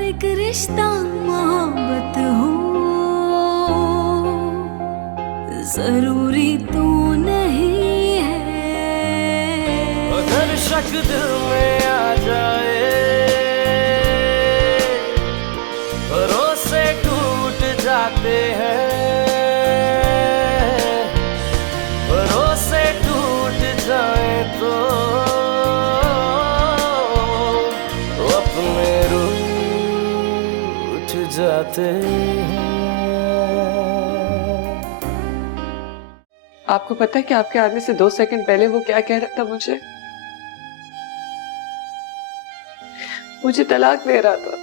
हर एक रिश्ता मोहब्बत हो, जरूरी तो नहीं है। अगर शक दिल में आ जाए, भरोसे टूट जाते हैं, भरोसे टूट जाए तो अपने रूठ जाते हैं। आपको पता है कि आपके आने से 2 सेकंड पहले वो क्या कह रहा था मुझे तलाक दे रहा था।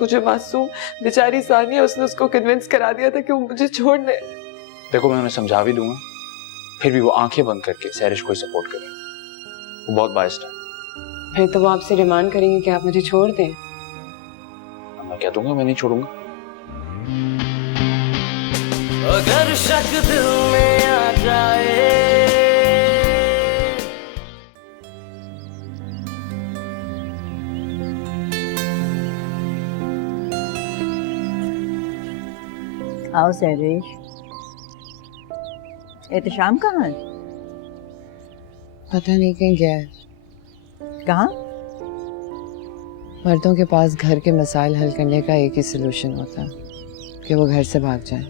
मुझे मासूम बेचारी सानिया, उसने उसको कन्विंस करा दिया था कि वो मुझे छोड़ दे। देखो मैं उन्हें समझा भी दूंगा, फिर भी वो आंखें बंद करके सैरिश को ही सपोर्ट करे। वो बहुत बाइस्ड है। फिर तो वो आपसे डिमांड करेंगे कि आप मुझे छोड़ दें। मैं कह दूंगा मैं नहीं छोड़ूंगा। अगर शक दिल में आ जाए, आओ सैरिश। एहतशाम कहाँ है? पता नहीं कहीं गया है। कहाँ? मर्दों के पास घर के मसाइल हल करने का एक ही सलूशन होता है कि वो घर से भाग जाएं।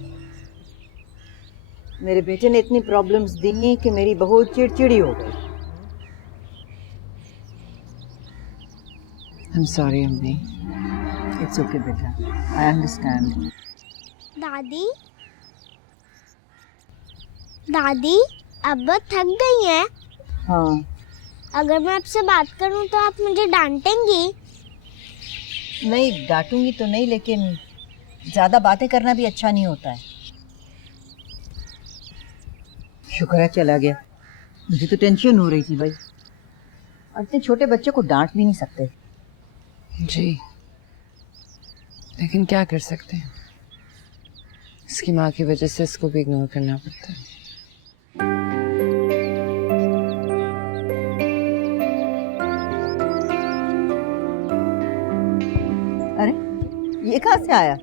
मेरे बेटे ने इतनी प्रॉब्लम्स दी कि मेरी बहू चिड़चिड़ी हो गई। I'm sorry अम्मी। इट्स ओके बेटा, आई अंडरस्टैंड। दादी, दादी अब थक गई हैं? हाँ। अगर मैं आपसे बात करूं तो आप मुझे डांटेंगी? नहीं डांटूंगी तो नहीं, लेकिन ज्यादा बातें करना भी अच्छा नहीं होता है। शुक्र है चला गया, मुझे तो टेंशन हो रही थी भाई। इतने छोटे बच्चे को डांट भी नहीं सकते। जी, लेकिन क्या कर सकते हैं, इसकी माँ की वजह से इसको भी इग्नोर करना पड़ता है। अरे ये कहाँ से आया?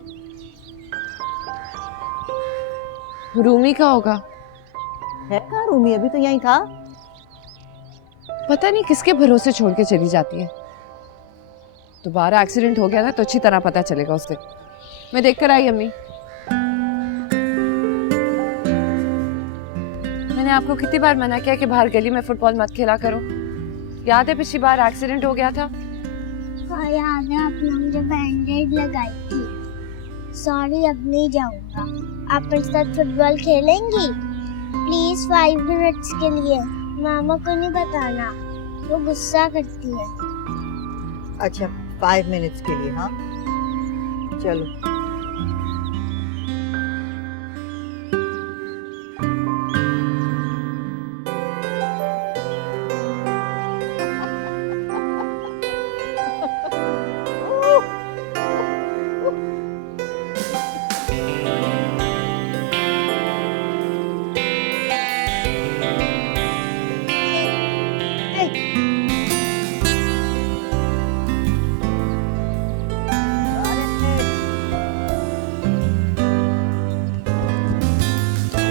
रूमी का होगा। है कहाँ रूमी? अभी तो यहीं था। पता नहीं किसके भरोसे छोड़ के चली जाती है। दोबारा एक्सीडेंट हो गया ना तो अच्छी तरह पता चलेगा उस दिन। मैं देख कर आई अम्मी। मैंने आपको कितनी बार मना किया कि बाहर गली में फुटबॉल मत खेला करो। याद है पिछली बार एक्सीडेंट हो गया था? हाँ याद है, आपने मुझे बैंडेज लगाई थी। सॉरी, अब नहीं जाऊंगा। आप मेरे साथ फुटबॉल खेलेंगी प्लीज 5 मिनट्स के लिए? मामा को नहीं बताना, वो गुस्सा करती है। अच्छा 5 मिनट्स के लिए? हाँ चलो।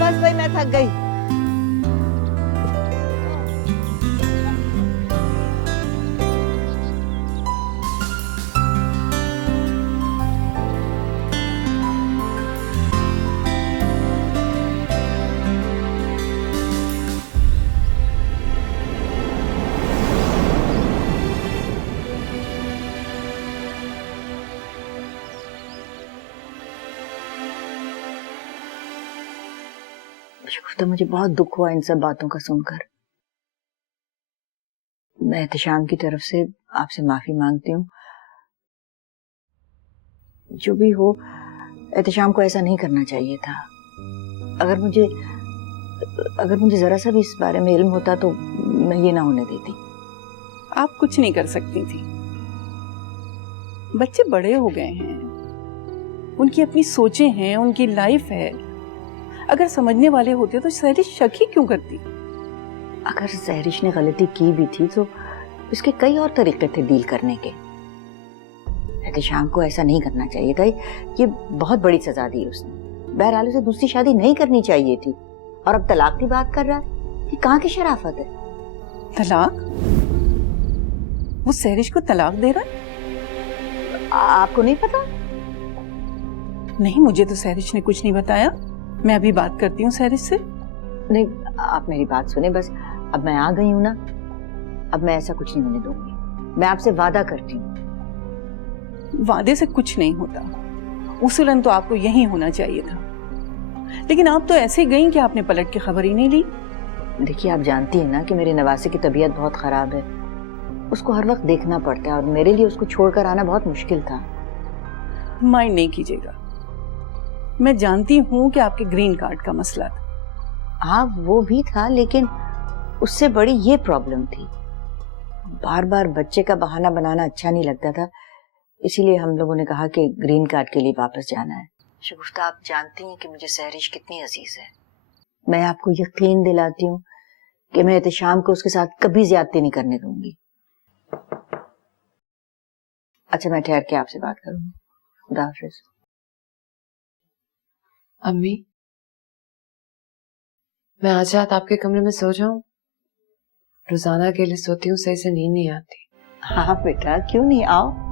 बस भाई मैं थक गई। तो मुझे बहुत दुख हुआ इन सब बातों का सुनकर। मैं एहतशाम की तरफ से आपसे माफी मांगती हूँ। जो भी हो, एहतशाम को ऐसा नहीं करना चाहिए था। अगर मुझे जरा सा भी इस बारे में इल्म होता तो मैं ये ना होने देती। आप कुछ नहीं कर सकती थी। बच्चे बड़े हो गए हैं, उनकी अपनी सोचें हैं, उनकी लाइफ है। अगर समझने वाले होते तो सहरिश शक ही क्यों करती? अगर सहरिश ने गलती की भी थी तो इसके कई और तरीके थे डील करने के। एहतेशाम को ऐसा नहीं करना चाहिए था, ये बहुत बड़ी सजा दी उसने। बहरहाल उसे दूसरी शादी नहीं करनी चाहिए थी, और अब तलाक की बात कर रहा है। ये कहाँ की शराफत है? तलाक? वो सहरिश को तलाक दे रहा है? आपको नहीं पता? नहीं, मुझे तो सहरिश ने कुछ नहीं बताया। मैं अभी बात करती हूँ सहरिश से। नहीं, आप मेरी बात सुने बस। अब मैं आ गई हूँ ना, अब मैं ऐसा कुछ नहीं होने दूंगी। मैं आपसे वादा करती हूँ। वादे से कुछ नहीं होता। उसूलन तो आपको यही होना चाहिए था, लेकिन आप तो ऐसे गई कि आपने पलट के खबर ही नहीं ली। देखिए, आप जानती हैं ना कि मेरे नवासे की तबीयत बहुत खराब है। उसको हर वक्त देखना पड़ता है और मेरे लिए उसको छोड़कर आना बहुत मुश्किल था। माइंड नहीं कीजिएगा, मैं जानती हूँ कि आपके ग्रीन कार्ड का मसला था। हाँ, वो भी था, लेकिन उससे बड़ी ये प्रॉब्लम थी। बार बार बच्चे का बहाना बनाना अच्छा नहीं लगता था, इसीलिए हम लोगों ने कहा कि ग्रीन कार्ड के लिए वापस जाना है। शगुफ्ता, आप जानती हैं कि मुझे सहरिश कितनी अजीज है। मैं आपको यकीन दिलाती हूँ कि मैं एहतेशाम को उसके साथ कभी ज्यादती नहीं करने दूंगी। अच्छा, मैं ठहर के आपसे बात करूंगी। खुदा हाफिज। अम्मी, मैं आज रात आपके कमरे में सो जाऊं? रोजाना अकेले सोती हूँ, सही से नींद नहीं आती। हाँ बेटा, क्यों नहीं, आओ।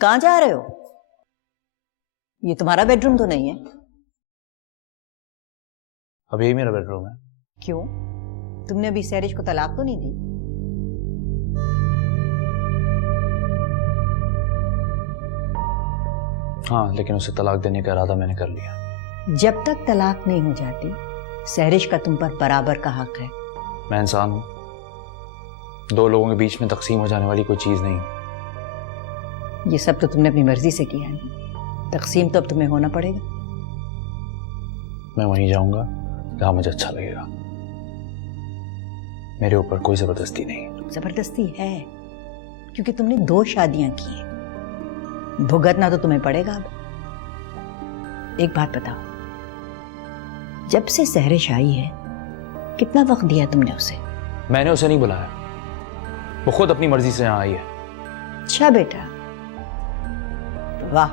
कहाँ जा रहे हो? ये तुम्हारा बेडरूम तो नहीं है। अब यही मेरा बेडरूम है। क्यों? तुमने अभी सहरिश को तलाक तो नहीं दी? हाँ, लेकिन उसे तलाक देने का इरादा मैंने कर लिया। जब तक तलाक नहीं हो जाती, सहरिश का तुम पर बराबर का हक है। मैं इंसान हूँ, दो लोगों के बीच में तकसीम हो जाने वाली कोई चीज नहीं हूँ। ये सब तो तुमने अपनी मर्जी से किया है, तकसीम तो अब तुम्हें होना पड़ेगा। मैं वहीं जाऊंगा जहां मुझे अच्छा लगेगा। मेरे ऊपर कोई जबरदस्ती नहीं। जबरदस्ती है क्योंकि तुमने 2 शादियां की हैं, भुगतना तो तुम्हें पड़ेगा। अब एक बात बताओ, जब से सहरिश आई है कितना वक्त दिया तुमने उसे? मैंने उसे नहीं बुलाया, वो खुद अपनी मर्जी से यहाँ आई है। अच्छा बेटा, वाह,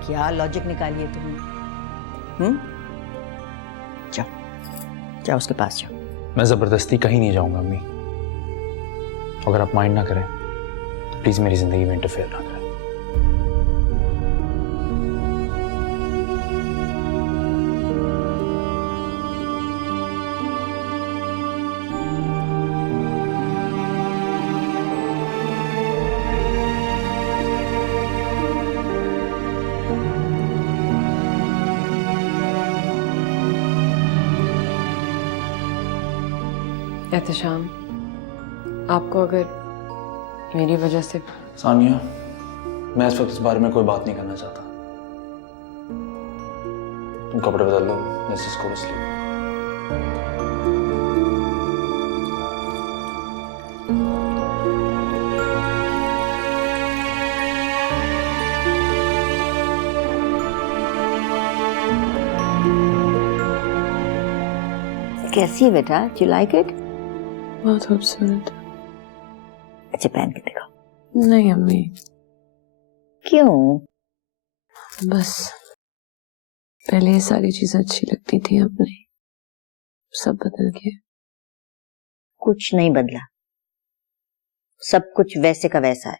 क्या लॉजिक निकाली है तुमने। जाओ जाओ, उसके पास जाओ। मैं जबरदस्ती कहीं नहीं जाऊंगा अम्मी। अगर आप माइंड ना करें तो प्लीज मेरी जिंदगी में इंटरफेयर ना करें। एहतेशाम, आपको अगर मेरी वजह से सानिया, मैं इस वक्त इस बारे में कोई बात नहीं करना चाहता। तुम कपड़े बदल लो, मैं इसको बस ली। कैसी है बेटा? Do you like it? बहुत खूबसूरत। अच्छा, पहन के देखो। नहीं अम्मी, क्यों? बस पहले ये सारी चीजें अच्छी लगती थी, अब नहीं, सब बदल गया। कुछ नहीं बदला, सब कुछ वैसे का वैसा है।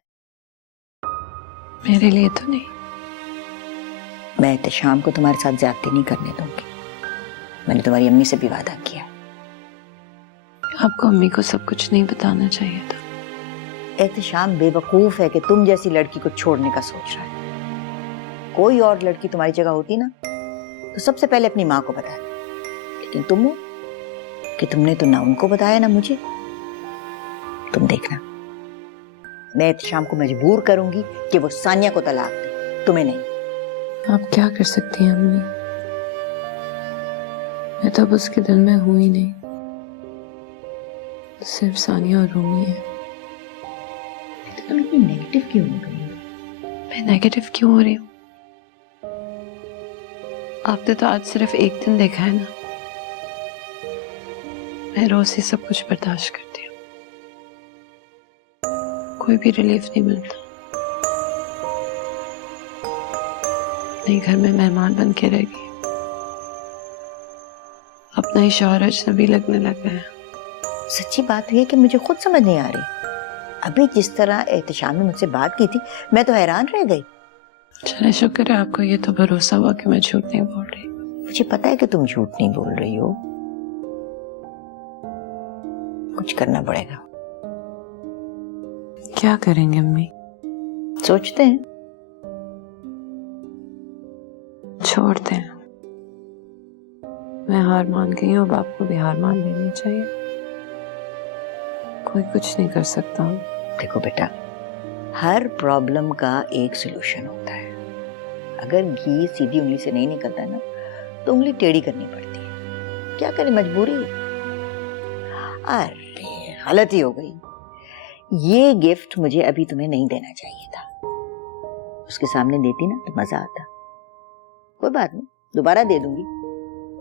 मेरे लिए तो नहीं। मैं एहतेशाम को तुम्हारे साथ ज्यादती नहीं करने दूंगी। मैंने तुम्हारी अम्मी से भी वादा किया। आपको अम्मी को सब कुछ नहीं बताना चाहिए था। एहतेशाम बेवकूफ है कि तुम जैसी लड़की को छोड़ने का सोच रहा है। कोई और लड़की तुम्हारी जगह होती ना तो सबसे पहले अपनी माँ को बताती, लेकिन तुम हो कि तुमने तो ना उनको बताया ना मुझे। तुम देखना, मैं एहतशाम को मजबूर करूंगी कि वो सानिया को तलाक दे, तुम्हें नहीं। आप क्या कर सकती हैं अम्मी? मैं तो अब उसके दिल में हूं ही नहीं, सिर्फ सानिया और रूमी है। तुम इतनी नेगेटिव क्यों हो गई हो? मैं नेगेटिव क्यों हो रही हूँ? आपने तो आज सिर्फ एक दिन देखा है ना। मैं रोज ही सब कुछ बर्दाश्त करती हूँ, कोई भी रिलीफ नहीं मिलता। नहीं, घर में मेहमान बन के रह गई, अपना ही शौहर अजनबी लगने लग गया है। सच्ची बात यह है कि मुझे खुद समझ नहीं आ रही। अभी जिस तरह एहतशाम ने मुझसे बात की थी, मैं तो हैरान रह गई। चले, शुक्र है आपको ये तो भरोसा हुआ कि मैं झूठ नहीं बोल रही। मुझे पता है कि तुम झूठ नहीं बोल रही हो। कुछ करना पड़ेगा। क्या करेंगे अम्मी? सोचते हैं। छोड़ते हैं। मैं हार मान गई हूँ, अब आपको भी हार मान लेनी चाहिए। कोई कुछ नहीं कर सकता। देखो बेटा, हर प्रॉब्लम का एक सलूशन होता है। अगर घी सीधी उंगली से नहीं निकलता ना तो उंगली टेढ़ी करनी पड़ती है। क्या करें, मजबूरी। अरे हालत ही हो गई। ये गिफ्ट मुझे अभी तुम्हें नहीं देना चाहिए था। उसके सामने देती ना तो मजा आता। कोई बात नहीं, दोबारा दे दूंगी।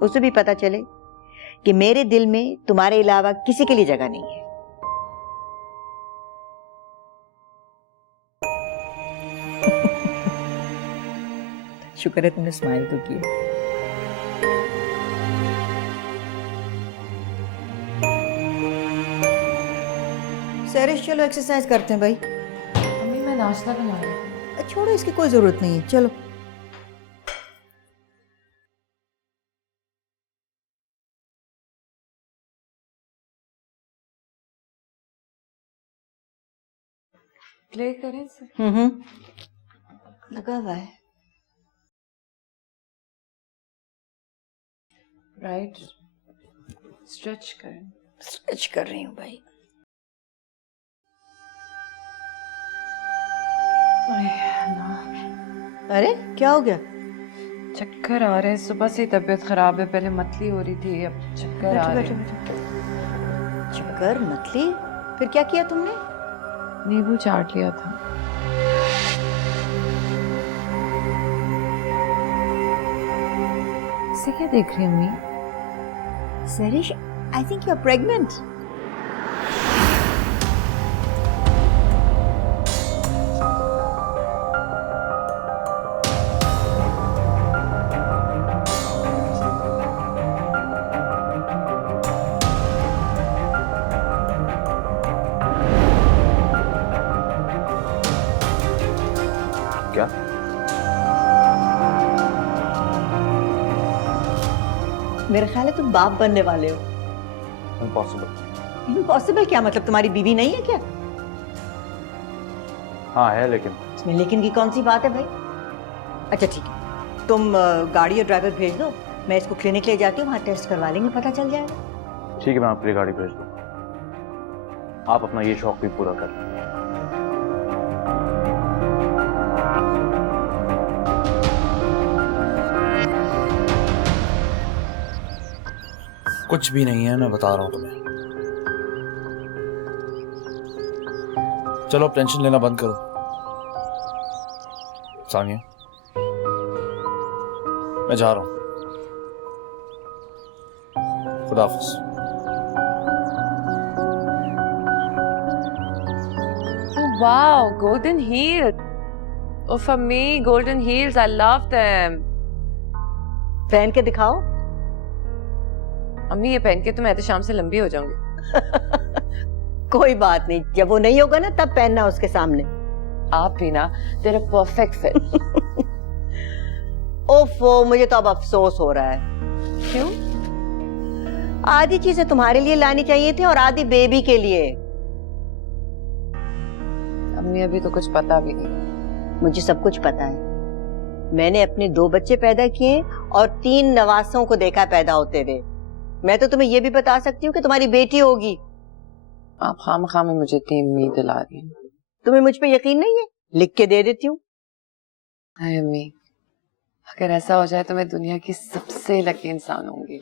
उसे भी पता चले कि मेरे दिल में तुम्हारे अलावा किसी के लिए जगह नहीं है। शुक्र है तुमने स्माइल तो किया। सैरिश, चलो एक्सरसाइज करते हैं भाई। अम्मी मैं नाश्ता बना रही हूँ। छोड़ो, इसकी कोई जरूरत नहीं है, चलो। प्ले करें सर? लगा हुआ है। राइट, स्ट्रेच करें। स्ट्रेच कर रही हूँ भाई। अरे क्या हो गया? चक्कर आ रहे हैं, सुबह से ही तबीयत खराब है। पहले मतली हो रही थी, अब चक्कर आ रहे हैं। चक्कर, मतली? फिर क्या किया तुमने? नींबू चाट लिया था। इसे क्या देख रही हैं अम्मी? Sairish, I think you are pregnant. क्या? मेरा ख्याल है तुम बाप बनने वाले हो। इम्पॉसिबल। इम्पॉसिबल क्या मतलब? तुम्हारी बीवी नहीं है क्या? हाँ है, लेकिन इसमें लेकिन की कौन सी बात है भाई? अच्छा ठीक है, तुम गाड़ी और ड्राइवर भेज दो, मैं इसको क्लिनिक ले जाती हूँ, वहाँ टेस्ट करवा लेंगे, पता चल जाएगा। ठीक है, मैं आपके लिए गाड़ी भेज दूँ। आप अपना ये शौक भी पूरा कर लें। कुछ भी नहीं है, मैं बता रहा हूं तुम्हें। चलो अब टेंशन लेना बंद करो। सानिया, मैं जा रहा हूं। खुदा हाफिज। Wow, golden heels. Oh, for me, golden heels, I love them. पहन के दिखाओ। अम्मी ये पहन के तो मैं एहतशाम से लंबी हो जाऊंगी। कोई बात नहीं, जब वो नहीं होगा ना तब पहनना उसके सामने। आप भी ना, तेरा परफेक्ट फिट। ओफो, मुझे तो अब अफसोस हो रहा है। क्यों? आधी चीजें तुम्हारे लिए लानी चाहिए थी और आधी बेबी के लिए। अम्मी अभी तो कुछ पता भी नहीं। मुझे सब कुछ पता है। मैंने अपने 2 बच्चे पैदा किए और 3 नवासों को देखा पैदा होते हुए। मैं तो तुम्हें ये भी बता सकती हूँ कि तुम्हारी बेटी होगी। आप खाम में मुझे इतनी उम्मीद दिला रही हैं। तुम्हें मुझ पे यकीन नहीं है? लिख के दे देती हूँ। हाय अम्मी, अगर ऐसा हो जाए तो मैं दुनिया की सबसे लकी इंसान होंगी।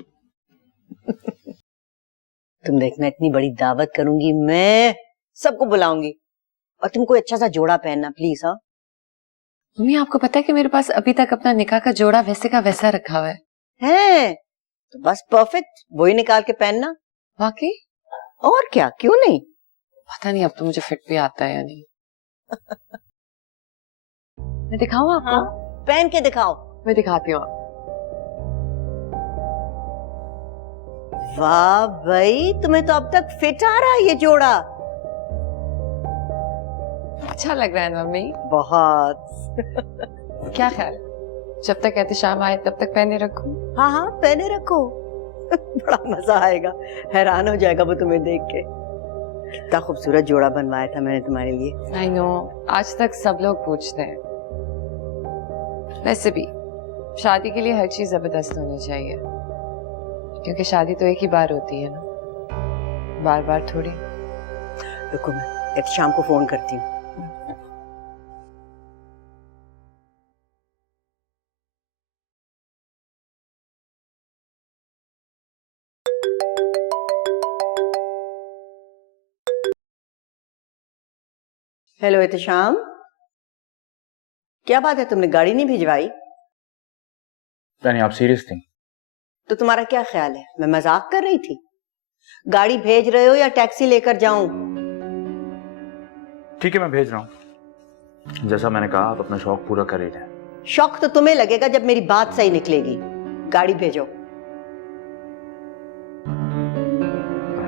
तुम देखना, इतनी बड़ी दावत करूंगी मैं, सबको बुलाऊंगी, और तुम कोई अच्छा सा जोड़ा पहनना प्लीज। हाँ मम्मी, आपको पता है कि मेरे पास अभी तक अपना निकाह का जोड़ा वैसे का वैसा रखा हुआ है? तो बस परफेक्ट, वही निकाल के पहनना। वाकई? और क्या, क्यों नहीं? पता नहीं अब तो मुझे फिट भी आता है या नहीं। मैं दिखाऊं आपको? हाँ, पहन के दिखाओ। मैं दिखाती हूँ। वाह भाई, तुम्हें तो अब तक फिट आ रहा है ये जोड़ा। अच्छा लग रहा है ना मम्मी? बहुत। क्या ख्याल, जब तक एहतिशाम आए तब तक पहने रखूं? हाँ हाँ, पहने रखो। बड़ा मजा आएगा, हैरान हो जाएगा वो तुम्हें देख के। कितना खूबसूरत जोड़ा बनवाया था मैंने तुम्हारे लिए। आई नो, आज तक सब लोग पूछते हैं। वैसे भी शादी के लिए हर चीज जबरदस्त होनी चाहिए, क्योंकि शादी तो एक ही बार होती है ना, बार बार थोड़ी। रुको, मैं शाम को फोन करती हूँ। हेलो एहतिशाम, क्या बात है, तुमने गाड़ी नहीं भिजवाई? यानी आप सीरियस थी? तो तुम्हारा क्या ख्याल है, मैं मजाक कर रही थी? गाड़ी भेज रहे हो या टैक्सी लेकर जाऊं? ठीक है, मैं भेज रहा हूँ। जैसा मैंने कहा, आप अपना शौक पूरा कर ही जाए। शौक तो तुम्हें लगेगा जब मेरी बात सही निकलेगी। गाड़ी भेजो।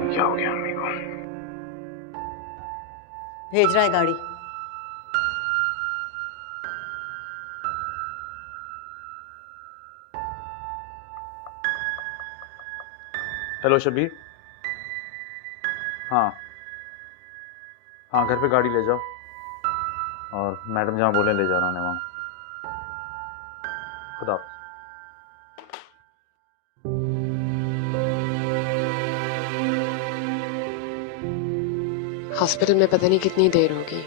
क्या हो गया अम्मी को? भेज रहा है गाड़ी। हेलो शबीर। हाँ हाँ, घर पे गाड़ी ले जाओ, और मैडम जहाँ बोले ले जाना उन्हें वहाँ। खुदा हाफ़िज़। हॉस्पिटल में पता नहीं कितनी देर होगी,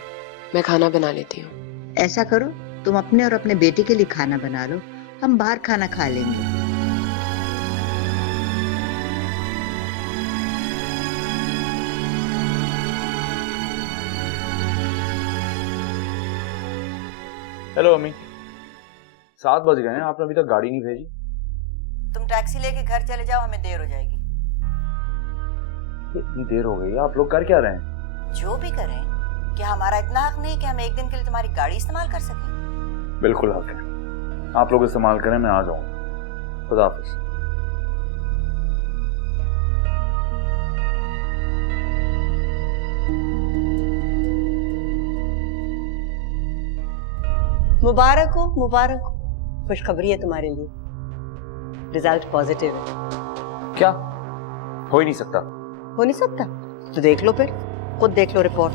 मैं खाना बना लेती हूँ। ऐसा करो, तुम अपने और अपने बेटे के लिए खाना बना लो, हम बाहर खाना खा लेंगे। हेलो अम्मी, 7 बज गए हैं, आपने अभी तक गाड़ी नहीं भेजी। तुम टैक्सी लेके घर चले जाओ, हमें देर हो जाएगी। इतनी देर हो गई, आप लोग कर क्या रहे हैं? जो भी करें, क्या हमारा इतना हक नहीं कि हम एक दिन के लिए तुम्हारी गाड़ी इस्तेमाल कर सकें? बिल्कुल हक है, आप लोग इस्तेमाल करें, मैं आ जाऊंगा। खुदा हाफ़िज़। मुबारक हो, मुबारक हो। खुशखबरी है तुम्हारे लिए, रिजल्ट पॉजिटिव है। क्या? हो ही नहीं सकता। हो नहीं सकता? तो देख लो, फिर खुद देख लो रिपोर्ट।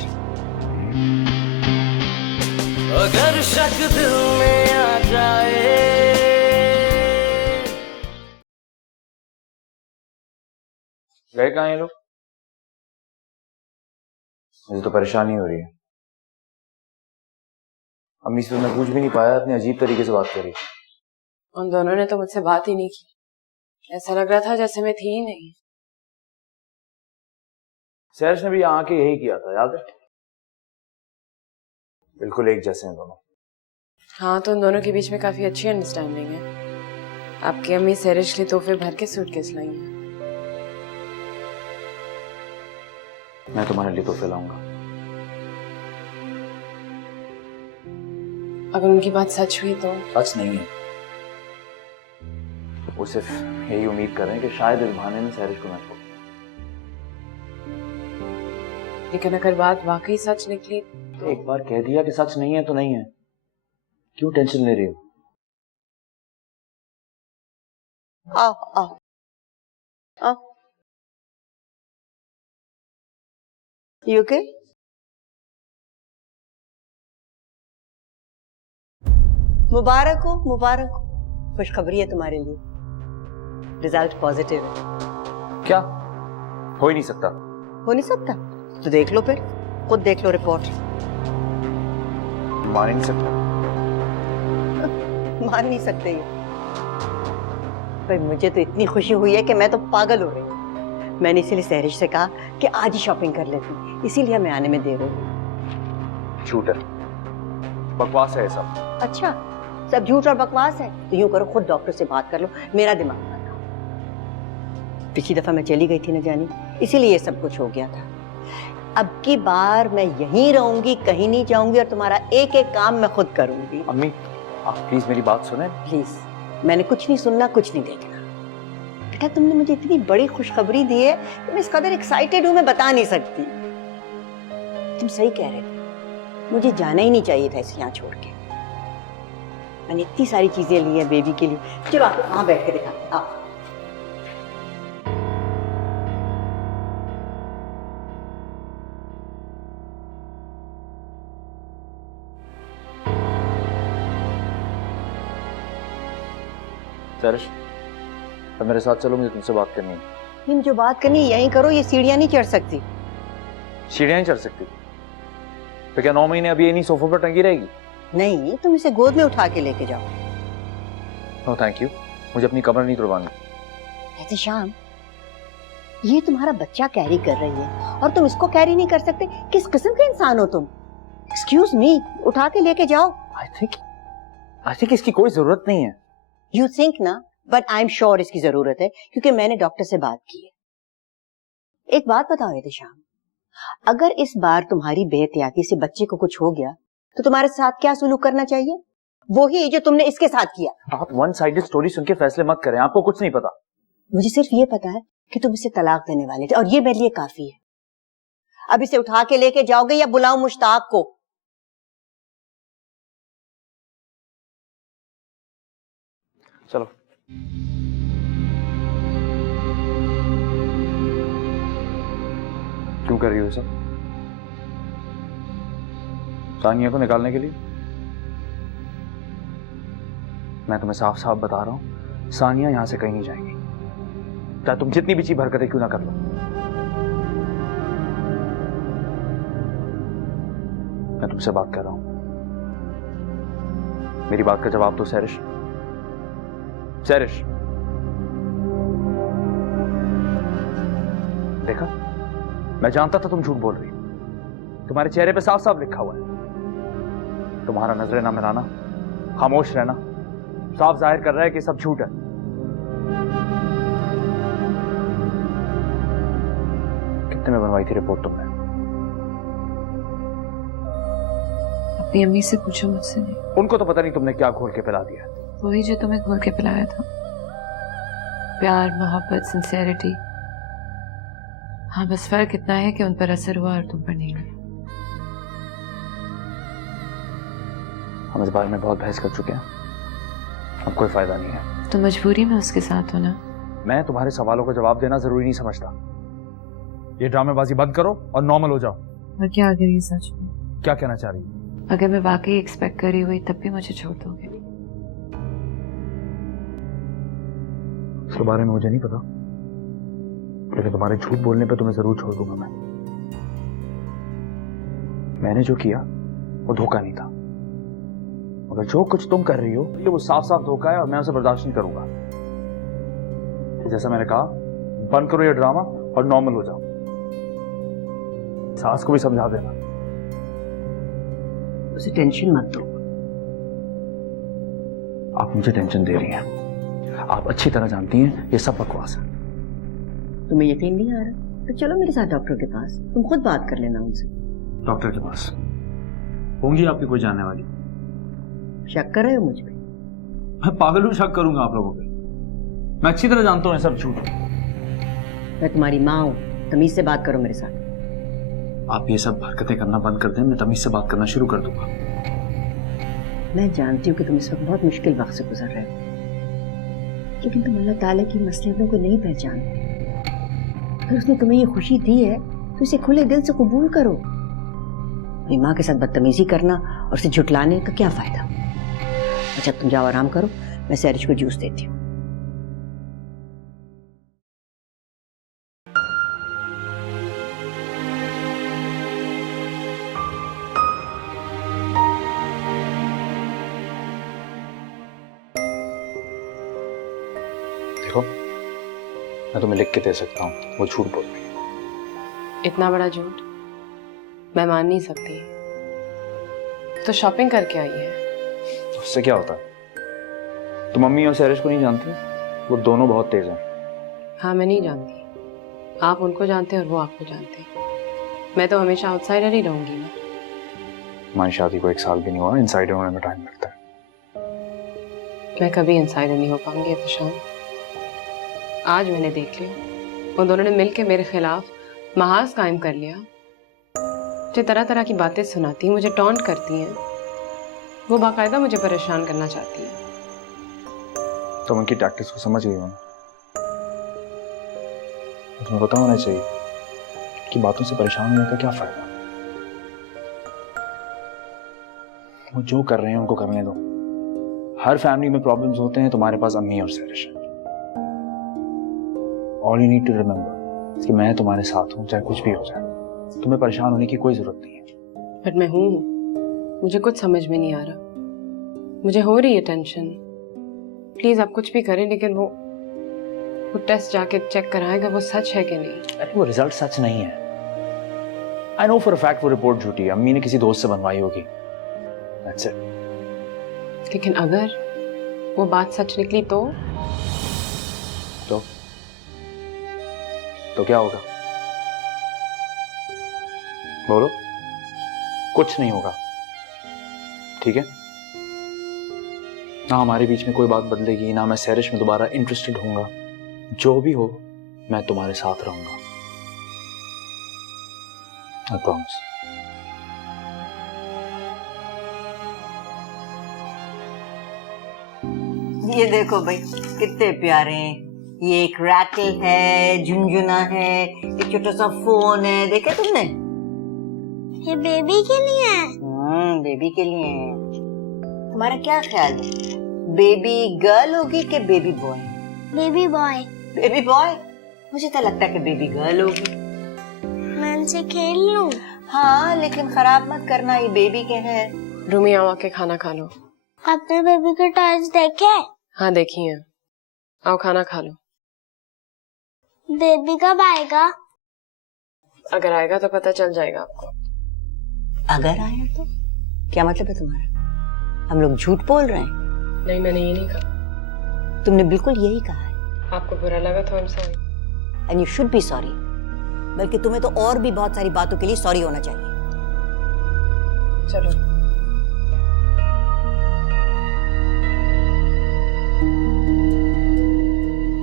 अगर शक दिल में आ जाए, गए कहाँ ये लोग? मुझे तो परेशानी हो रही है। अम्मी से तो मैं पूछ भी नहीं पाया, इतने अजीब तरीके से बात करी। उन दोनों ने तो मुझसे बात ही नहीं की, ऐसा लग रहा था जैसे मैं थी ही नहीं। सैरश ने भी यहाँ आके यही किया था, याद है? बिल्कुल एक जैसे हैं दोनों। हाँ, तो उन दोनों के बीच में काफी अच्छी अंडरस्टैंडिंग है। आपकी अम्मी सैरिश के लिए तोहफे भर के सूटकेस लाई हैं। मैं तुम्हारे लिए तोहफे लाऊंगा। अगर उनकी बात सच हुई तो? सच नहीं है, वो सिर्फ यही उम्मीद कर रहे हैं कि शायद इस बहाने में सैरिश को मैं छोड़। लेकिन अगर बात वाकई सच निकली तो एक बार कह दिया कि सच नहीं है तो नहीं है, क्यों टेंशन ले रही हो? आओ आओ आओ। You okay? मुबारक हो, मुबारक हो। खुशखबरी है तुम्हारे लिए, रिजल्ट पॉजिटिव है। क्या? हो ही नहीं सकता। हो नहीं सकता तो देख लो, फिर खुद देख लो रिपोर्ट। मान ही नहीं सकता। मान नहीं सकते ये, पर मुझे तो इतनी खुशी हुई है कि मैं तो पागल हो रही हूँ। मैंने इसीलिए सहरिश से कहा कि आज ही शॉपिंग कर लेती हूँ, इसीलिए मैं आने में देर हो गई। झूठ है, बकवास है ये सब। अच्छा, सब झूठ और बकवास है तो यूं करो, खुद डॉक्टर से बात कर लो, मेरा दिमाग मत खाओ। पिछली दफा मैं चली गई थी न जानी, इसीलिए ये सब कुछ हो गया था। अब की बार मैं यहीं रहूंगी, कहीं नहीं जाऊंगी, और तुम्हारा एक एक काम मैं खुद करूंगी। अम्मी आप प्लीज मेरी बात सुने। प्लीज, मैंने कुछ नहीं सुनना, कुछ नहीं देखना। बेटा, तुमने मुझे इतनी बड़ी खुशखबरी दी है कि मैं इस कदर एक्साइटेड हूं, मैं बता नहीं सकती। तुम सही कह रहे थे, मुझे जाना ही नहीं चाहिए था इसे यहाँ छोड़ के। मैंने इतनी सारी चीजें ली है बेबी के लिए। चलो आप वहां बैठ के दिखाते हैं। आप सहरिश, अब मेरे साथ चलो, मुझे तुमसे बात करनी है। इन जो बात करनी यहीं करो, ये सीढ़ियां नहीं चढ़ सकती। सीढ़ियां नहीं चढ़ सकती तो क्या 9 महीने अभी इन्हीं सोफों पर टंगी रहेगी? नहीं, तुम इसे गोद में उठा के लेके जाओ। नो थैंक यू, मुझे अपनी कमर नहीं तोड़वानी। ऐसे शाम, ये तुम्हारा बच्चा कैरी कर रही है और तुम इसको कैरी नहीं कर सकते? किस किस्म के इंसान हो तुम? एक्सक्यूज मी, उठा के लेके जाओ। आई थिंक इसकी कोई जरूरत नहीं है। यू थिंक ना, बट आई एम श्योर इसकी जरूरत है, क्योंकि मैंने डॉक्टर से बात की है। एक बात बताओ एहतेशाम, अगर इस बार तुम्हारी बेहतियाती से बच्चे को कुछ हो गया तो तुम्हारे साथ क्या सुलूक करना चाहिए? वही जो तुमने इसके साथ किया। आप वन साइडेड स्टोरी सुन के फैसले मत करें, आपको कुछ नहीं पता। मुझे सिर्फ ये पता है कि तुम इसे तलाक देने वाले थे, और ये मेरे लिए काफी है। अब इसे उठा के लेके जाओगे या बुलाऊं मुश्ताक को? चलो। क्यों कर रही हो सब? सानिया को निकालने के लिए? मैं तुम्हें साफ साफ बता रहा हूं, सानिया यहां से कहीं नहीं जाएगी, चाहे तुम जितनी भी चीज हरकतें क्यों ना कर लो। मैं तुमसे बात कर रहा हूं, मेरी बात का जवाब दो सहरिश। सहरिश, देखा, मैं जानता था तुम झूठ बोल रही हो, तुम्हारे चेहरे पे साफ साफ लिखा हुआ है। तुम्हारा नजरे ना मिलाना, खामोश रहना साफ जाहिर कर रहा है कि सब झूठ है। कितने में बनवाई थी रिपोर्ट तुमने? अपनी अम्मी से पूछो, मुझसे नहीं। उनको तो पता नहीं तुमने क्या घोल के पिला दिया। वही जो तुम्हें घोल के पिलाया था, प्यार, मोहब्बत, सिंसेरिटी। हाँ, बस फर्क इतना है कि उन पर असर हुआ और तुम पर नहीं हुआ। हम इस बारे में बहुत बहस कर चुके हैं, अब कोई फायदा नहीं है। तो मजबूरी में उसके साथ हो ना। मैं तुम्हारे सवालों का जवाब देना जरूरी नहीं समझता। ये ड्रामेबाजी बंद करो और नॉर्मल हो जाओ। और क्या अगर ये सच में? क्या कहना चाह रही हो? अगर मैं वाकई एक्सपेक्ट कर रही हुई तब भी मुझे छोड़ दोगे? उसके बारे में मुझे नहीं पता, लेकिन तुम्हारे झूठ बोलने पे तुम्हें जरूर छोड़ दूंगा। मैंने जो किया वो धोखा नहीं था, मगर जो कुछ तुम कर रही हो ये वो साफ साफ धोखा है और मैं उसे बर्दाश्त नहीं करूंगा। जैसा मैंने कहा, बंद करो ये ड्रामा और नॉर्मल हो जाओ। सास को भी समझा देना, उसे टेंशन मत दो। आप मुझे टेंशन दे रही हैं। आप अच्छी तरह जानती हैं ये सब बकवास है। तुम्हें यकीन नहीं आ रहा तो चलो मेरे साथ डॉक्टर के पास, तुम खुद बात कर लेना उनसे। डॉक्टर के पास होंगी आपकी कोई जानने वाली? शक कर रहे हो मुझ पे? मैं पागल हूं शक करूंगा आप लोगों पे? मैं अच्छी तरह जानता हूं ये सब झूठ। मैं तुम्हारी माँ हूं, तमीज से बात करो मेरे साथ। आप ये सब हरकतें करना बंद कर दें, मैं तमीज से बात करना शुरू कर दूंगा। मैं जानती हूँ कि तुम इस वक्त बहुत मुश्किल वक्त से गुजर रहे हो, लेकिन तुम अल्लाह ताला की मसलहतों को नहीं पहचानते। अगर उसने तुम्हें ये खुशी दी है तो इसे खुले दिल से कबूल करो। अपनी माँ के साथ बदतमीजी करना और उसे झुटलाने का क्या फायदा? अच्छा तुम जाओ आराम करो, मैं सैरिश को जूस देती हूँ। देखो मैं तुम्हें लिख के दे सकता हूँ, वो झूठ बोल रही है। इतना बड़ा झूठ मैं मान नहीं सकती। तो शॉपिंग करके आई है। उससे क्या होता है? तुम मम्मी और सैरिश को नहीं जानती? वो दोनों बहुत तेज हैं। हाँ मैं नहीं जानती, आप उनको जानते और वो आपको जानते। मैं तो हमेशा आउटसाइडर ही रहूंगी ना। हमारी शादी को 1 साल भी नहीं हुआ, इनसाइडर होने में टाइम लगता है। मैं कभी इनसाइडर नहीं हो पाऊंगी एहतशाम। आज मैंने देख लिया, उन दोनों ने मिलकर मेरे खिलाफ महाज कायम कर लिया। मुझे तरह तरह की बातें सुनाती हैं, मुझे टॉन्ट करती हैं। वो बाकायदा मुझे परेशान करना चाहती हैं। तुम उनकी टैक्टिक्स को समझ गई हो ना? तुम्हें पता होना चाहिए कि बातों से परेशान होने का क्या फायदा। वो जो कर रहे हैं उनको करने दो। हर फैमिली में प्रॉब्लम्स होते हैं, तुम्हारे पास अम्मी और सैरिश है। All you need to remember कि मैं तुम्हारे साथ हूं, चाहे कुछ भी हो जाए। तुम्हें परेशान होने की कोई जरूरत नहीं है। बट मैं हूँ, मुझे कुछ समझ में नहीं आ रहा। मुझे हो रही है टेंशन। प्लीज आप कुछ भी करें, लेकिन वो टेस्ट जाके चेक कराएगा वो सच है कि नहीं। अरे वो रिजल्ट सच नहीं है। I know for a fact वो रिपोर्ट झूठी है। अम्मी ने किसी दोस्त से बनवाई होगी। That's it. लेकिन अगर वो बात सच निकली तो क्या होगा? बोलो। कुछ नहीं होगा, ठीक है? ना हमारे बीच में कोई बात बदलेगी, ना मैं सैरिश में दोबारा इंटरेस्टेड होऊंगा। जो भी हो मैं तुम्हारे साथ रहूंगा। I promise. ये देखो भाई कितने प्यारे हैं। ये एक रैटल है, झुनझुना है, एक छोटा सा फोन है, देखा तुमने? ये बेबी के लिए है। बेबी के लिए है। तुम्हारा क्या ख्याल है, बेबी गर्ल होगी कि baby boy? Baby boy. Baby boy? मुझे तो लगता है कि बेबी गर्ल होगी। मैं उनसे खेल लूं? हाँ लेकिन खराब मत करना, ये बेबी के हैं। रूमी आओ आके खाना खा लो। आपने बेबी के टॉयज देखे? हाँ देखी हैं। आओ खाना खा लो। बेबी कब आएगा? अगर आएगा तो पता चल जाएगा आपको। अगर आया तो क्या मतलब है तुम्हारा? हम लोग झूठ बोल रहे हैं? नहीं मैंने ये नहीं कहा। तुमने बिल्कुल यही कहा है। आपको बुरा लगा तो I am sorry. And you should be sorry. बल्कि तुम्हें तो और भी बहुत सारी बातों के लिए सॉरी होना चाहिए। चलो।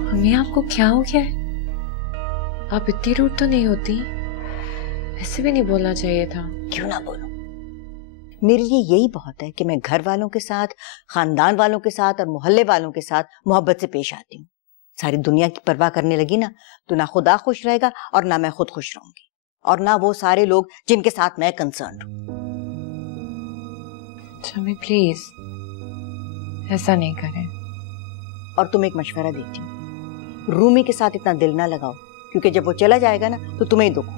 मम्मी आपको क्या हो गया है? आप इतनी रूड तो नहीं होती, ऐसे भी नहीं बोलना चाहिए था। क्यों ना बोलूं? मेरे लिए यही बहुत है कि मैं घर वालों के साथ, खानदान वालों के साथ और मोहल्ले वालों के साथ मोहब्बत से पेश आती हूँ। सारी दुनिया की परवाह करने लगी ना तो ना खुदा खुश रहेगा और ना मैं खुद खुश रहूंगी, और ना वो सारे लोग जिनके साथ मैं कंसर्न हूँ। मम्मी प्लीज ऐसा नहीं करें। और तुम एक मशवरा देती हूँ, रूमी के साथ इतना दिल ना लगाओ, क्योंकि जब वो चला जाएगा ना तो तुम्हें ही दुख होगा।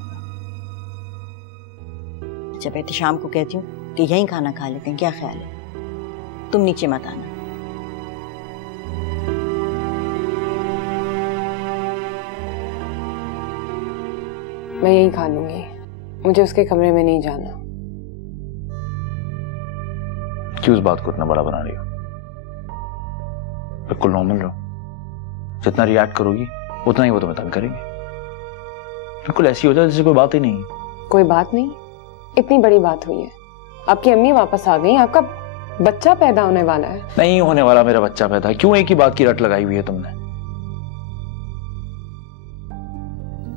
जब एहतशाम को कहती हूँ कि यहीं खाना खा लेते हैं, क्या ख्याल है? तुम नीचे मत आना। मैं यहीं खा लूंगी, मुझे उसके कमरे में नहीं जाना। क्यों उस बात को इतना बड़ा बना रही हो? बिल्कुल नॉर्मल रहो। जितना रिएक्ट करोगी उतना ही वो तुम्हें तंग करेंगे। बिल्कुल ऐसी हो जाए जैसे कोई बात ही नहीं है। कोई बात नहीं, इतनी बड़ी बात हुई है। आपकी अम्मी वापस आ गई, आपका बच्चा पैदा होने वाला है। नहीं होने वाला मेरा बच्चा पैदा। क्यों एक ही बात की रट लगाई हुई है तुमने?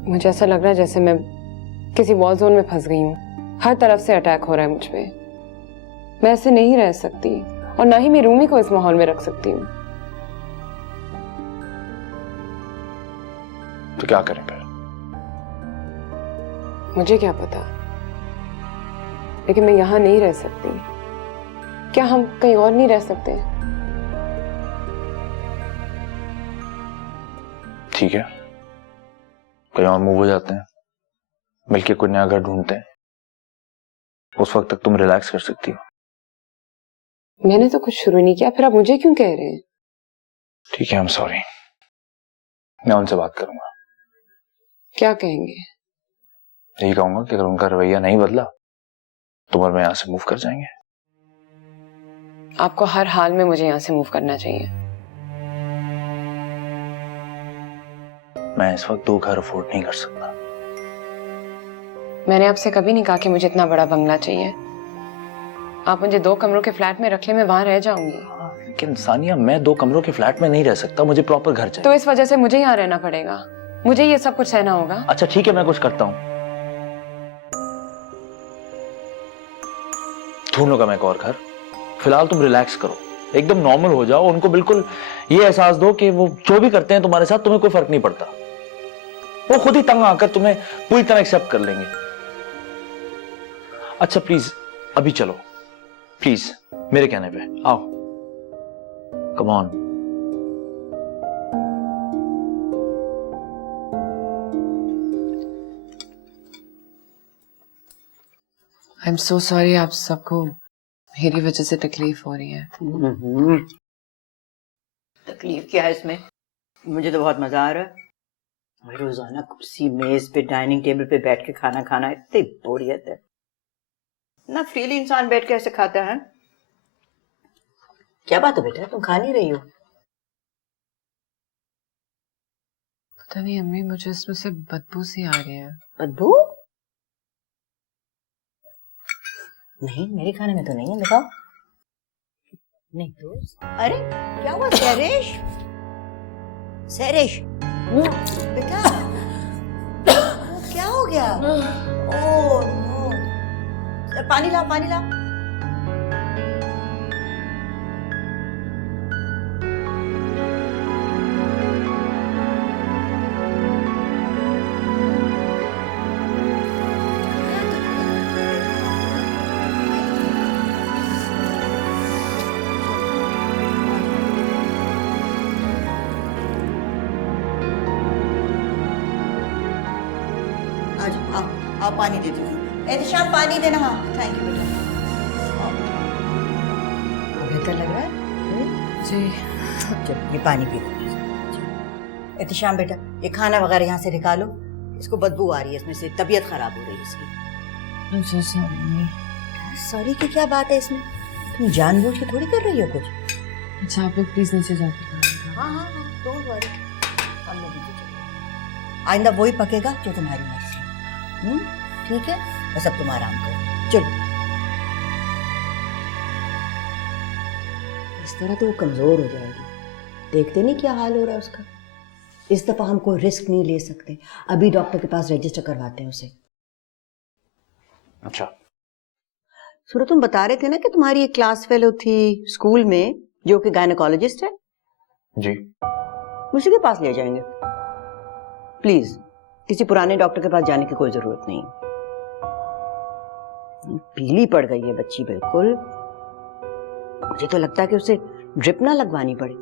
मुझे ऐसा लग रहा है जैसे मैं किसी वॉर जोन में फंस गई हूँ। हर तरफ से अटैक हो रहा है मुझ पे। मैं ऐसे नहीं रह सकती, और ना ही मैं रूमी को इस माहौल में रख सकती हूँ। तो क्या करें फिर? मुझे क्या पता, लेकिन मैं यहाँ नहीं रह सकती। क्या हम कहीं और नहीं रह सकते? ठीक है, कहीं और मूव हो जाते हैं, मिलके कोई नया घर ढूंढते हैं। उस वक्त तक तुम रिलैक्स कर सकती हो। मैंने तो कुछ शुरू नहीं किया, फिर आप मुझे क्यों कह रहे हैं? ठीक है, आई एम सॉरी। मैं उनसे बात करूंगा। क्या कहेंगे? यही कहूंगा कि अगर उनका रवैया नहीं बदला तो और मैं यहां से मूव कर जाएंगे। आपको हर हाल में मुझे यहाँ से मूव करना चाहिए। मैं इस वक्त 2 घर अफोर्ड नहीं कर सकता। मैंने आपसे कभी नहीं कहा कि मुझे इतना बड़ा बंगला चाहिए। आप मुझे 2 कमरों के फ्लैट में रख ले, मैं वहां रह जाऊंगी। लेकिन सानिया, मैं 2 कमरों के फ्लैट में नहीं रह सकता, मुझे प्रॉपर घर चाहिए। तो इस वजह से मुझे यहाँ रहना पड़ेगा, मुझे ये सब कुछ सहना होगा। अच्छा ठीक है, मैं कुछ करता हूँ, ढूंढ लूंगा मैं एक और घर। फिलहाल तुम रिलैक्स करो, एकदम नॉर्मल हो जाओ। उनको बिल्कुल ये एहसास दो कि वो जो भी करते हैं तुम्हारे साथ तुम्हें कोई फर्क नहीं पड़ता। वो खुद ही तंग आकर तुम्हें पूरी तरह एक्सेप्ट कर लेंगे। अच्छा प्लीज अभी चलो, प्लीज मेरे कहने पे आओ, come on. I am so sorry, आप सबको मेरी वजह से तकलीफ हो रही है। तकलीफ क्या है इसमें? मुझे तो बहुत मजा आ रहा है। भाई रोजाना कुर्सी मेज पे डाइनिंग टेबल पे बैठ के खाना खाना इतनी बोरियत है ना। फ्रीली इंसान बैठ के ऐसे खाता है। क्या बात है बेटा, तुम खा नहीं रही हो? पता नहीं अम्मी, मुझे इसमें से बदबू सी आ रही है। बदबू? नहीं, मेरे खाने में तो नहीं है, दिखाओ। नहीं तो अरे क्या हुआ सैरिश? सैरिश बेटा, क्या हो गया? ओह नो, पानी लाओ, पानी लाओ। आओ पानी दे दो। एहतिशाम पानी देना। हाँ थैंक यू बेटा। बेहतर लग रहा है जी। चलो ये पानी पी लो। एहतिशाम बेटा, ये खाना वगैरह यहाँ से निकालो, इसको बदबू आ रही है इसमें से, तबीयत खराब हो रही है इसकी। I'm so sorry। सॉरी की क्या बात है इसमें? तुम जानबूझ के थोड़ी कर रही हो कुछ। अच्छा आप लोग प्लीज नीचे जाके हाँ हाँ हाँ, डोंट वरी, हम लोग नीचे चलेंगे। आइंदा वही पकेगा जो तुम्हारी मर्जी। ठीक है, बस अब तुम आराम करो। चलो, इस तरह तो वो कमजोर हो जाएगी। देखते नहीं क्या हाल हो रहा है उसका। इस दफा हम कोई रिस्क नहीं ले सकते। अभी डॉक्टर के पास रजिस्टर करवाते हैं उसे। अच्छा सूरज, तुम बता रहे थे ना कि तुम्हारी एक क्लास फेलो थी स्कूल में जो कि गायनेकोलॉजिस्ट है। जी, उसी के पास ले जाएंगे। प्लीज, किसी पुराने डॉक्टर के पास जाने की कोई जरूरत नहीं। पीली पड़ गई है बच्ची बिल्कुल। मुझे तो लगता है कि उसे ड्रिप ना लगवानी पड़े।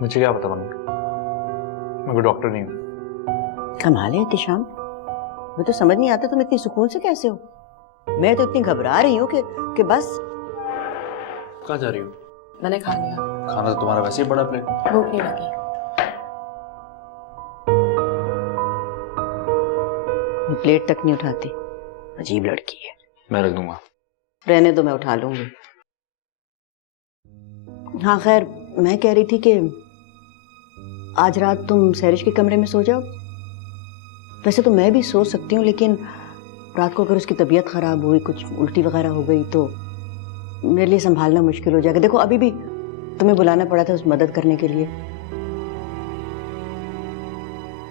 मुझे क्या पता, मैं कोई डॉक्टर नहीं हूँ। कमाल है एहतिशाम, मैं तो समझ नहीं आता तुम इतनी सुकून से कैसे हो। मैं तो इतनी घबरा रही हूँ कि बस। कहाँ जा रही हो? मैंने खा लिया। खाना तो तुम्हारा वैसे ही बड़ा प्लेट। भूख नहीं लगी। प्लेट तक नहीं उठाती, अजीब लड़की है। मैं रख दूंगा। रहने दो, मैं उठा लूंगी। हाँ खैर, मैं कह रही थी कि आज रात तुम सैरिश के कमरे में सो जाओ। वैसे तो मैं भी सो सकती हूँ, लेकिन रात को अगर उसकी तबीयत खराब हुई, कुछ उल्टी वगैरह हो गई तो मेरे लिए संभालना मुश्किल हो जाएगा। देखो अभी भी तुम्हें बुलाना पड़ा था उस मदद करने के लिए।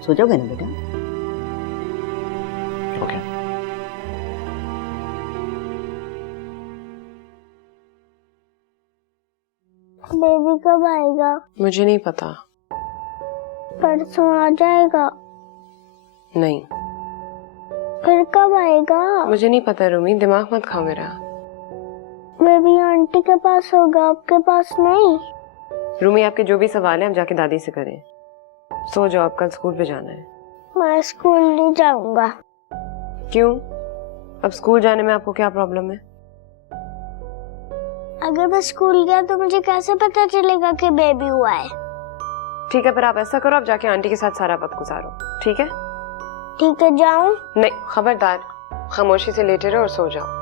सो जाओगे ना बेटा? ओके। बेबी कब आएगा? मुझे नहीं पता। परसों आ जाएगा? नहीं। फिर कब आएगा? मुझे नहीं पता रूमी, दिमाग मत खाओ मेरा। बेबी आंटी के पास होगा, आपके पास नहीं। रूमी, आपके जो भी सवाल है आप जाके दादी से करें। सो जाओ, आप कल स्कूल पे जाना है। मैं स्कूल नहीं जाऊंगा। क्यों? अब स्कूल जाने में आपको क्या प्रॉब्लम है? अगर मैं स्कूल गया तो मुझे कैसे पता चलेगा कि बेबी हुआ है? ठीक है, फिर आप ऐसा करो, आप जाके आंटी के साथ सारा वक्त गुजारो। ठीक है? ठीक है, जाऊं? नहीं, खबरदार, खामोशी से लेटे रहो और सो जाओ।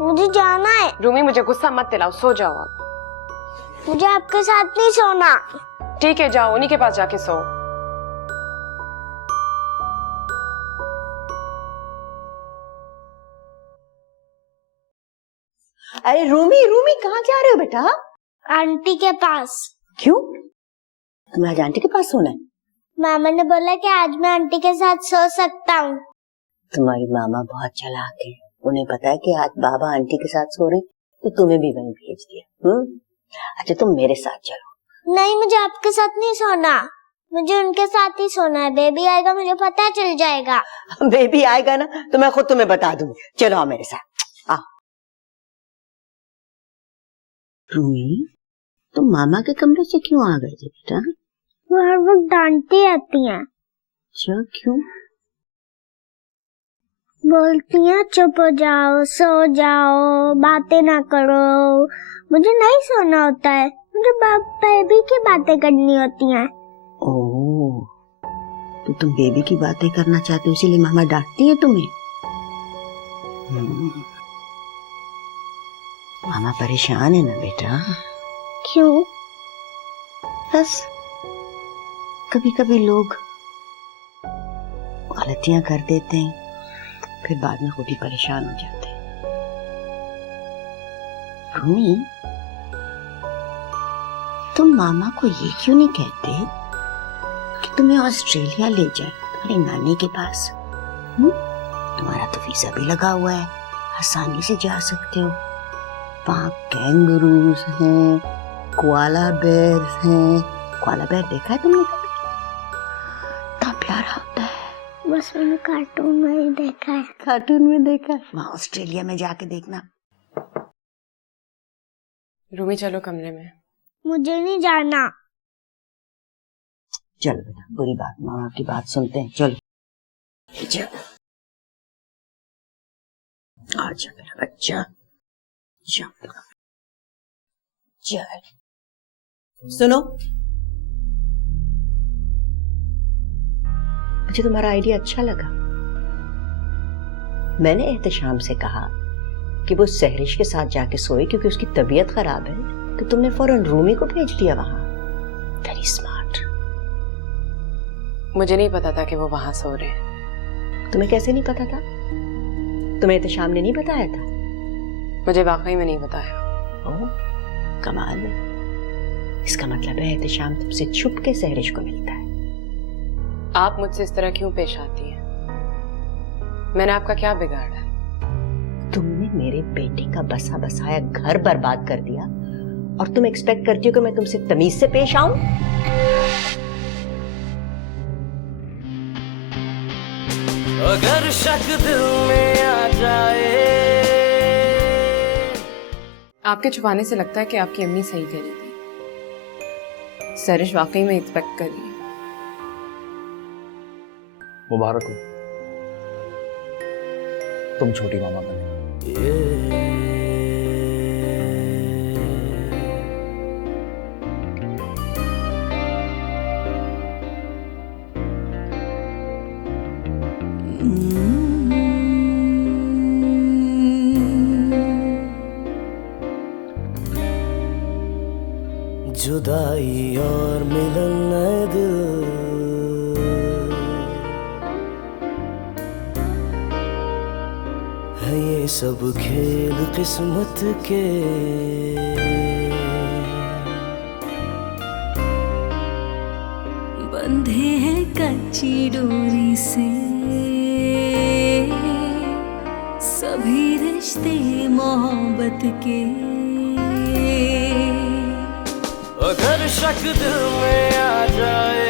मुझे जाना है। रूमी, मुझे गुस्सा मत दिलाओ, सो जाओ आप। मुझे आपके साथ नहीं सोना। ठीक है, जाओ, उन्हीं के पास जाके सो। अरे रूमी, रूमी कहाँ जा रहे हो बेटा? आंटी के पास। क्यों? तुम्हें आज आंटी के पास सोना है? मामा ने बोला कि आज मैं आंटी के साथ सो सकता हूँ। तुम्हारी मामा बहुत चालाक है, उन्हें पता है कि आज बाबा आंटी के साथ सो रहे, तो तुम्हें भी वहीं भेज दिया। अच्छा तुम मेरे साथ चलो। नहीं, मुझे आपके साथ नहीं सोना, मुझे उनके साथ ही सोना है। बेबी आएगा, मुझे पता चल जाएगा। बेबी आएगा ना तो मैं खुद तुम्हें बता दूंगी। चलो आओ मेरे साथ, आओ। रूमी, तुम मामा के कमरे से क्यों आ गए थे बेटा? वो हर वक्त डांटती रहती हैं। अच्छा, क्यों? बोलती हैं चुप हो जाओ, सो जाओ, बातें ना करो। मुझे नहीं सोना होता है, मुझे बेबी की बातें करनी होती हैं। ओह, तो तुम बेबी की बातें करना चाहते हो इसीलिए मामा डांटती है तुम्हें? मामा परेशान है ना बेटा? क्यों? बस कभी कभी लोग गलतियां कर देते हैं, फिर बाद में खुद ही परेशान हो जाते हैं। रूमी, तुम मामा को ये क्यों नहीं कहते कि तुम्हें ऑस्ट्रेलिया ले जाए तुम्हारी नानी के पास? तुम्हारा तो वीजा भी लगा हुआ है, आसानी से जा सकते हो। वहाँ कैंगरूज हैं, कोआला बेर्स हैं। कोआला बेर देखा है तुमने कभी? इतना प्यारा होता है। बस मैंने कार्टून में ही देखा है। कार्टून में देखा है? वहाँ ऑस्ट्रेलिया में जाके देखना। रूमी, चलो कमरे में। मुझे नहीं जाना। चलो बेटा, बुरी बात, मामा की बात सुनते हैं। चलो चलो, आजा मेरा बच्चा, चल। सुनो, मुझे तुम्हारा आइडिया अच्छा लगा। मैंने एहतशाम से कहा कि वो सहरिश के साथ जाके सोए क्योंकि उसकी तबीयत खराब है, तो तुमने फौरन रूमी को भेज दिया वहां। Very smart. मुझे नहीं पता था कि वो वहां सो रहे हैं। तुम्हें कैसे नहीं पता था? तुम्हें एहतशाम ने नहीं बताया था? मुझे वाकई में नहीं बताया। ओह, कमाल है। इसका मतलब है एहतशाम तुमसे छुप के सहरिश को मिलता है। आप मुझसे इस तरह क्यों पेश आती हैं? मैंने आपका क्या बिगाड़ा है? तुमने मेरे बेटे का बसा बसाया घर बर्बाद कर दिया और तुम एक्सपेक्ट करती हो कि मैं तुमसे तमीज से पेश आऊं? अगर शक दिल में आ जाए। आपके छुपाने से लगता है कि आपकी अम्मी सही कह रही थी। सरिश वाकई में एक्सपेक्ट कर रही है। मुबारक हो, तुम छोटी मामा बने। जुदाई और मिलन नए दिल, है ये सब खेल किस्मत के। बंधे हैं कच्ची डोरी से सभी रिश्ते मोहब्बत के। अगर शक दिल में आ जाए